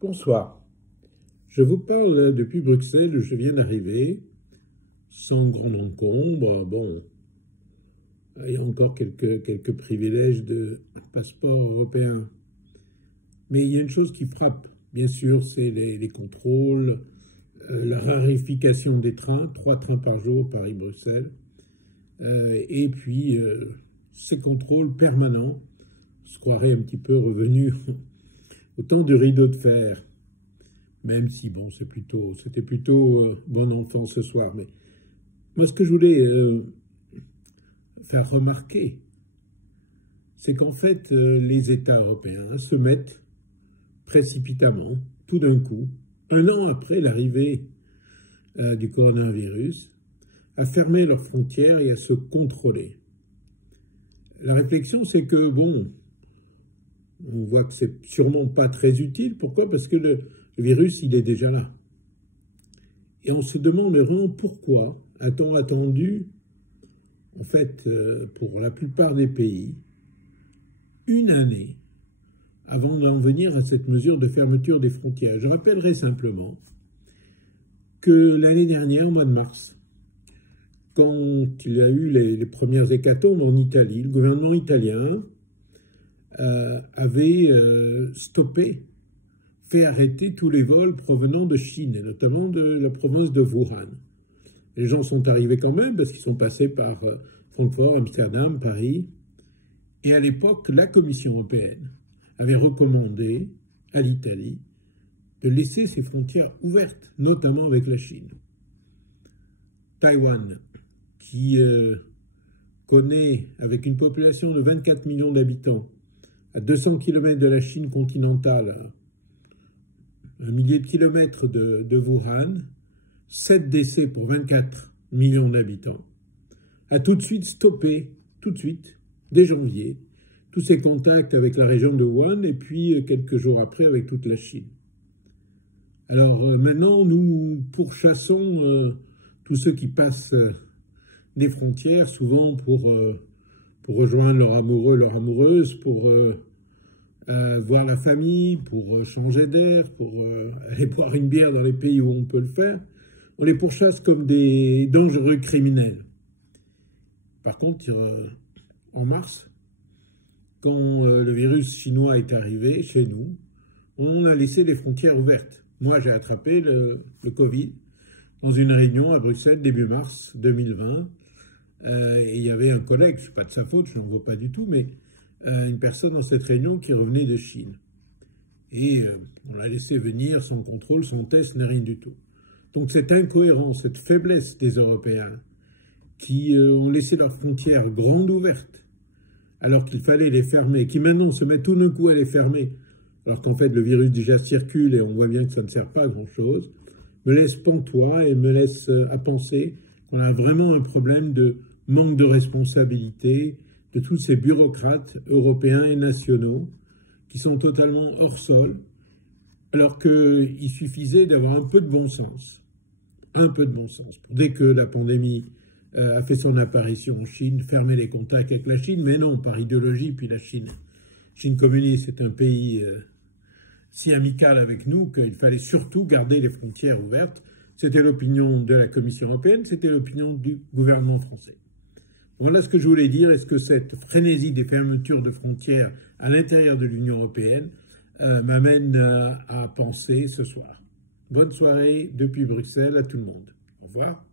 Bonsoir. Je vous parle depuis Bruxelles où je viens d'arriver, sans grande encombre. Bon, il y a encore quelques privilèges de passeport européen. Mais il y a une chose qui frappe, bien sûr, c'est les contrôles, la raréfaction des trains, 3 trains par jour, Paris-Bruxelles, et puis ces contrôles permanents. On se croirait un petit peu revenu au temps du rideau de fer. Même si, bon, c'était plutôt bon enfant ce soir. Mais moi, ce que je voulais faire remarquer, c'est qu'en fait, les États européens se mettent précipitamment, tout d'un coup, 1 an après l'arrivée du coronavirus, à fermer leurs frontières et à se contrôler. La réflexion, c'est que, bon, on voit que c'est sûrement pas très utile. Pourquoi? Parce que le virus, il est déjà là. Et on se demande vraiment pourquoi a-t-on attendu, en fait, pour la plupart des pays, 1 année avant d'en venir à cette mesure de fermeture des frontières. Je rappellerai simplement que l'année dernière, au mois de mars, quand il y a eu les premières hécatombes en Italie, le gouvernement italien avait fait arrêter tous les vols provenant de Chine, et notamment de la province de Wuhan. Les gens sont arrivés quand même, parce qu'ils sont passés par Francfort, Amsterdam, Paris. Et à l'époque, la Commission européenne avait recommandé à l'Italie de laisser ses frontières ouvertes, notamment avec la Chine. Taïwan, qui connaît, avec une population de 24 millions d'habitants, à 200 km de la Chine continentale, à 1 millier de kilomètres de Wuhan, 7 décès pour 24 millions d'habitants, a tout de suite stoppé, dès janvier, tous ses contacts avec la région de Wuhan et puis quelques jours après avec toute la Chine. Alors maintenant, nous pourchassons tous ceux qui passent des frontières, souvent pour rejoindre leur amoureux, leur amoureuse, pour voir la famille, pour changer d'air, pour aller boire une bière dans les pays où on peut le faire. On les pourchasse comme des dangereux criminels. Par contre, en mars, quand le virus chinois est arrivé chez nous, on a laissé les frontières ouvertes. Moi, j'ai attrapé le Covid dans une réunion à Bruxelles début mars 2020. Et il y avait un collègue, c'est pas de sa faute, je n'en veux pas du tout, mais une personne dans cette réunion qui revenait de Chine. Et on l'a laissé venir sans contrôle, sans test, ni rien du tout. Donc cette incohérence, cette faiblesse des Européens qui ont laissé leurs frontières grandes ouvertes alors qu'il fallait les fermer, qui maintenant se mettent tout d'un coup à les fermer, alors qu'en fait le virus déjà circule et on voit bien que ça ne sert pas à grand-chose, me laisse pantois et me laisse à penser qu'on a vraiment un problème de manque de responsabilité de tous ces bureaucrates européens et nationaux qui sont totalement hors sol, alors qu'il suffisait d'avoir un peu de bon sens. Un peu de bon sens. Dès que la pandémie a fait son apparition en Chine, fermer les contacts avec la Chine, mais non, par idéologie, puis la Chine communiste est un pays si amical avec nous qu'il fallait surtout garder les frontières ouvertes. C'était l'opinion de la Commission européenne, c'était l'opinion du gouvernement français. Voilà ce que je voulais dire. Est-ce que cette frénésie des fermetures de frontières à l'intérieur de l'Union européenne m'amène à penser ce soir? Bonne soirée depuis Bruxelles à tout le monde. Au revoir.